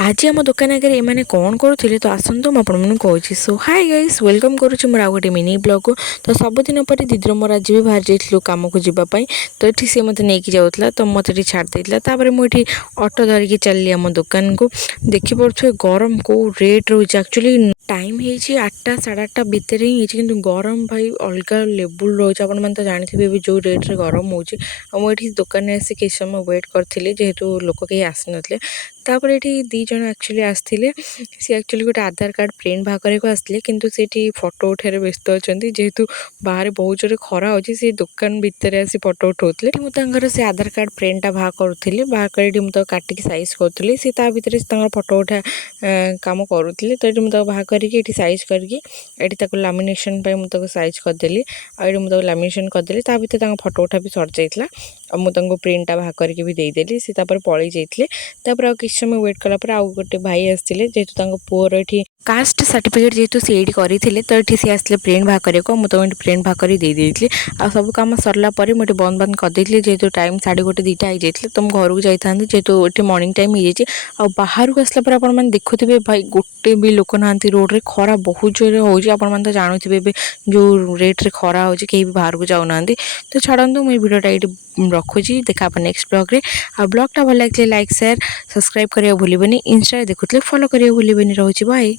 आज आम दुकान आगे एमाने कौन करुले तो आसतु मुझे कहूँ। सो हाय गाइस वेलकम करुच्ची मोर आउ गोटे मिनी ब्लॉग को। तो सबुदिन पर दीदर मोर आज भी बाहर जाइलु कम को जीवाई। तो ये सी मत नहीं जाऊला तो मत छाड़ मुझे ऑटो धरिकी चलि आम दुकान को। देखिपे गरम कौ रेट रोचे एक्चुअली टाइम है 8टा 8:30 भितर ही कि गरम भाई अलग लेवल रोचे। आप तो जानते जो रेट्रे गरम होती दुकान में आसी किसी समय वेट करी जेहेतु लोक कहीं आसी ना तापर ये दी जन एक्चुअली आसते सी एक्चुअली गोटे आधार कार्ड प्रिंट बाहर करने को आसते किंतु से फोटो उठारे व्यस्त अच्छा जेहेतु बाहर बहुत जोर खरा हो दुकान भितर आसी फोटो उठाते मुझे से आधार कार्ड प्रिंटा बाहर करूँ बाहर कर मुझे काटिक सैज करूँ सी भितर फोटो उठा कम करूँ। तो ये मुझे बाहर करके सैज करके लामिनेसन मुझे सैज करदेली आगे मुझे लामिनेसन करदेली भितर फोटो उठा भी सर जाइए और मुझे प्रिंटा बाहर करके भी देदेली सी पलि जाते किसी समय वेट कलापर आउ गोटे भाई आसते जेहेतु पुअर ये कास्ट सर्टिफिकेट जेहेतु सी करते तो ये सी आसते प्रिंट बाहर करने मुझे प्रिंट बाहर कर देदेली आ सब कम सरला मुझे बंद बंद करदेली जेहेतु टाइम 1:30 2टा हो जाता तो मुझे घर को जाता जेहेतु ये मॉर्निंग टाइम हो जाए बाहर को आसला आप देखुए भाई गोटे भी लोक ना रोड रे खरा बहुत जोर हो तो जानूे जो रेट्रे खरा हो कहीं भी बाहर को जाऊना। तो छाड़ू मुझे भिडियोटा ये रखुची देखा नेक्स्ट ब्लॉग रे आ ब्लॉगटा भल लगे लाइक शेयर सब्सक्राइब करिया भूलिबेनी इंस्टा देखुले फॉलो करिया भूलिबेनी। रहूची बाय।